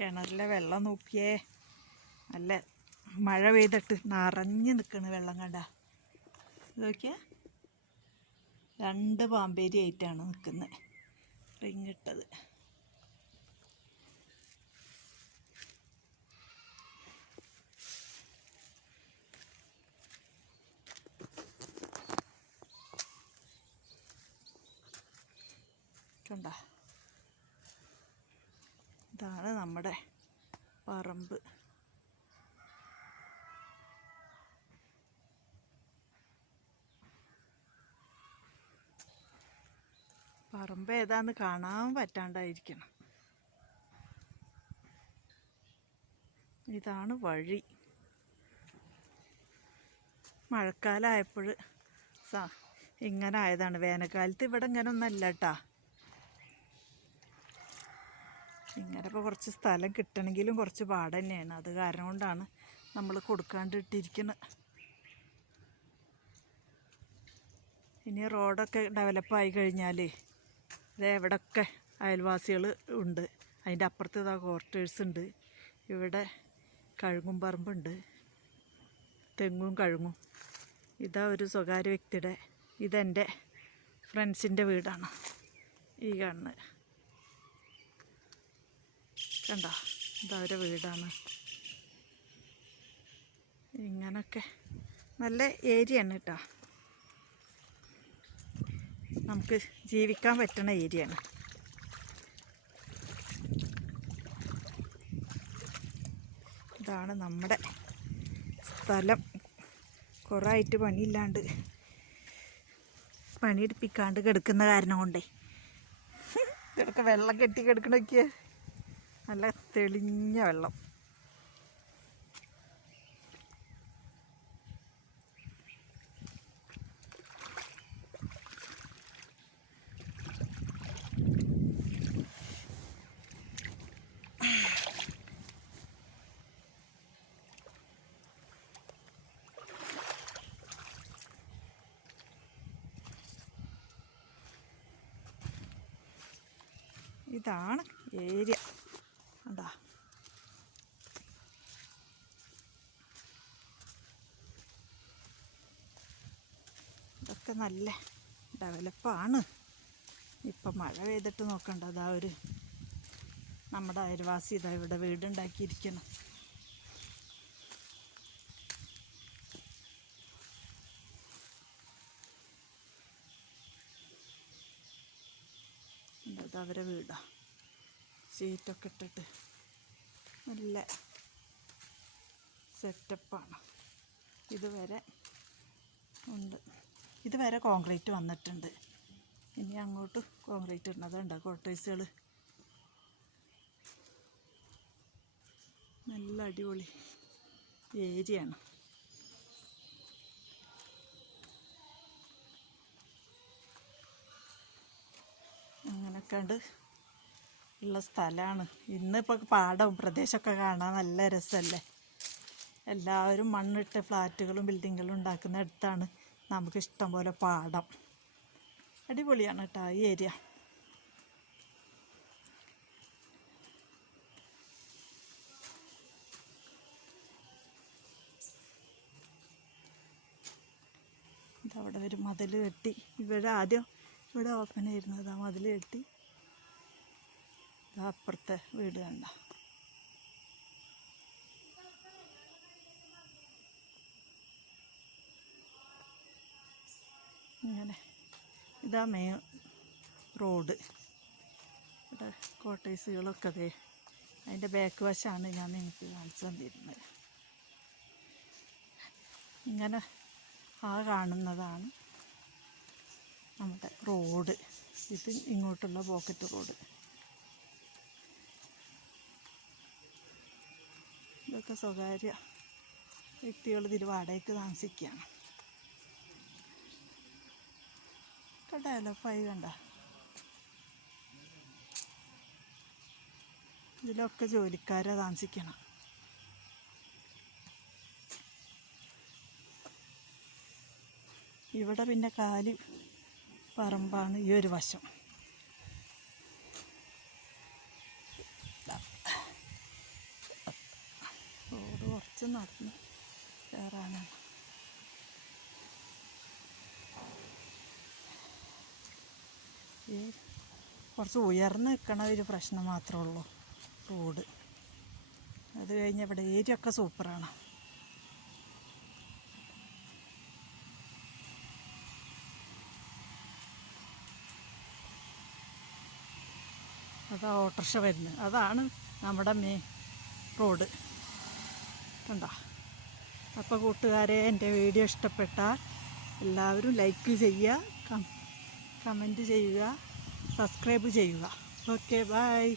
കിണറിലെ വെള്ളം നോക്കിയേ, നല്ല മഴ പെയ്തിട്ട് നിറഞ്ഞു നിൽക്കണ വെള്ളം കണ്ട. നോക്കിയാ 2 പാമ്പേരി ആയിട്ടാണ് നിൽക്കുന്നത്, റിങ്ങിട്ടത്. കണ്ട, ഇതാണ് നമ്മുടെ പറമ്പ്. പറമ്പ് ഏതാന്ന് കാണാൻ പറ്റാണ്ടായിരിക്കണം. ഇതാണ് വഴി. മഴക്കാലമായപ്പോൾ ഇങ്ങനെ ആയതാണ്. വേനൽക്കാലത്ത് ഇവിടെ ഇങ്ങനെ ഒന്നല്ല കേട്ടാ. ഇങ്ങനെ ഇപ്പോൾ കുറച്ച് സ്ഥലം കിട്ടണമെങ്കിലും കുറച്ച് പാട് തന്നെയാണ്. അത് കാരണം കൊണ്ടാണ് നമ്മൾ കൊടുക്കാണ്ടിട്ടിരിക്കുന്നത്. ഇനി റോഡൊക്കെ ഡെവലപ്പായി കഴിഞ്ഞാൽ ഇവിടെയൊക്കെ അയൽവാസികൾ ഉണ്ട്. അതിൻ്റെ അപ്പുറത്ത് ഇതാ ക്വാർട്ടേഴ്സ് ഉണ്ട്. ഇവിടെ കഴുങ്ങും പറമ്പുണ്ട്, തെങ്ങും കഴുങ്ങും. ഇതാ ഒരു സ്വകാര്യ വ്യക്തിയുടെ, ഇതെൻ്റെ ഫ്രണ്ട്സിൻ്റെ വീടാണ് ഈ കാണുന്നത്. കണ്ട, ഇതവരുടെ വീടാണ്. ഇങ്ങനൊക്കെ നല്ല ഏരിയയാണ് കേട്ടോ. നമുക്ക് ജീവിക്കാൻ പറ്റുന്ന ഏരിയയാണ്. ഇതാണ് നമ്മുടെ സ്ഥലം. കുറേ ആയിട്ട് പണിയില്ലാണ്ട്, പണിയെടുപ്പിക്കാണ്ട് കിടക്കുന്ന കാരണം കൊണ്ടേ ഇതൊക്കെ വെള്ളം കെട്ടി കിടക്കണൊക്കെ നല്ല തെളിഞ്ഞ വെള്ളം. ഇതാണ് ഏരിയ. കണ്ടാ, ഇതൊക്കെ നല്ല ഡെവലപ്പാണ്. ഇപ്പം മഴ പെയ്തിട്ട് നോക്കണ്ട, അതാ ഒരു നമ്മുടെ അയൽവാസി ഇതാ ഇവിടെ വീടുണ്ടാക്കിയിരിക്കണം. അവരെ വീടാ, ഷീറ്റൊക്കെ ഇട്ടിട്ട് നല്ല സെറ്റപ്പാണ്. ഇതുവരെ ഉണ്ട്, ഇതുവരെ കോൺക്രീറ്റ് വന്നിട്ടുണ്ട്. ഇനി അങ്ങോട്ട് കോൺക്രീറ്റ് ഇടുന്നതുണ്ട്. ക്വാർട്ടേഴ്സുകൾ നല്ല അടിപൊളി ഏരിയയാണ്. അങ്ങനെയൊക്കെയുണ്ട് ഉള്ള സ്ഥലമാണ്. ഇന്നിപ്പോൾ പാടവും പ്രദേശമൊക്കെ കാണാൻ നല്ല രസമല്ലേ. എല്ലാവരും മണ്ണിട്ട് ഫ്ലാറ്റുകളും ബിൽഡിങ്ങുകളും ഉണ്ടാക്കുന്ന അടുത്താണ് നമുക്ക് ഇഷ്ടം പോലെ പാടം. അടിപൊളിയാണ് കേട്ടോ ഈ ഏരിയ. ഇതവിടെ ഒരു മതിൽ കെട്ടി. ഇവിടെ ആദ്യം ഇവിടെ ഓപ്പൺ ആയിരുന്നത്, ആ മതിൽ കെട്ടി. അപ്പുറത്തെ വീട് കണ്ട. ഇങ്ങനെ ഇതാ മെയിൻ റോഡ്. ഇവിടെ കോട്ടേഴ്സുകളൊക്കെ അതെ, അതിൻ്റെ ബാക്ക് വശമാണ് ഞാൻ നിങ്ങൾക്ക് കാണിച്ചു തന്നിരുന്നത്. ഇങ്ങനെ ആ കാണുന്നതാണ് നമ്മുടെ റോഡ്. ഇത് ഇങ്ങോട്ടുള്ള പോക്കറ്റ് റോഡ്. ഇതൊക്കെ സ്വകാര്യ വ്യക്തികൾ ഇതിൽ വാടകയ്ക്ക് താമസിക്കുകയാണ്. ഡെവലപ്പായി കണ്ട. ഇതിലൊക്കെ ജോലിക്കാരെ താമസിക്കണം. ഇവിടെ പിന്നെ കാലി പറമ്പാണ് ഈ ഒരു വശം. കുറച്ച് നടന്ന് കയറാനാണ്. ഈ കുറച്ച് ഉയർന്ന് നിൽക്കണ ഒരു പ്രശ്നം മാത്രമേ ഉള്ളൂ റോഡ്. അത് കഴിഞ്ഞ് ഇവിടെ ഏരിയ ഒക്കെ സൂപ്പറാണ്. അതാ ഓട്ടോറിക്ഷ വരുന്നത്, അതാണ് നമ്മുടെ മെയിൻ റോഡ് കണ്ടോ. അപ്പോൾ കൂട്ടുകാരെ, എൻ്റെ വീഡിയോ ഇഷ്ടപ്പെട്ടാൽ എല്ലാവരും ലൈക്ക് ചെയ്യുക, കമൻറ്റ് ചെയ്യുക, സബ്സ്ക്രൈബ് ചെയ്യുക. Okay, by.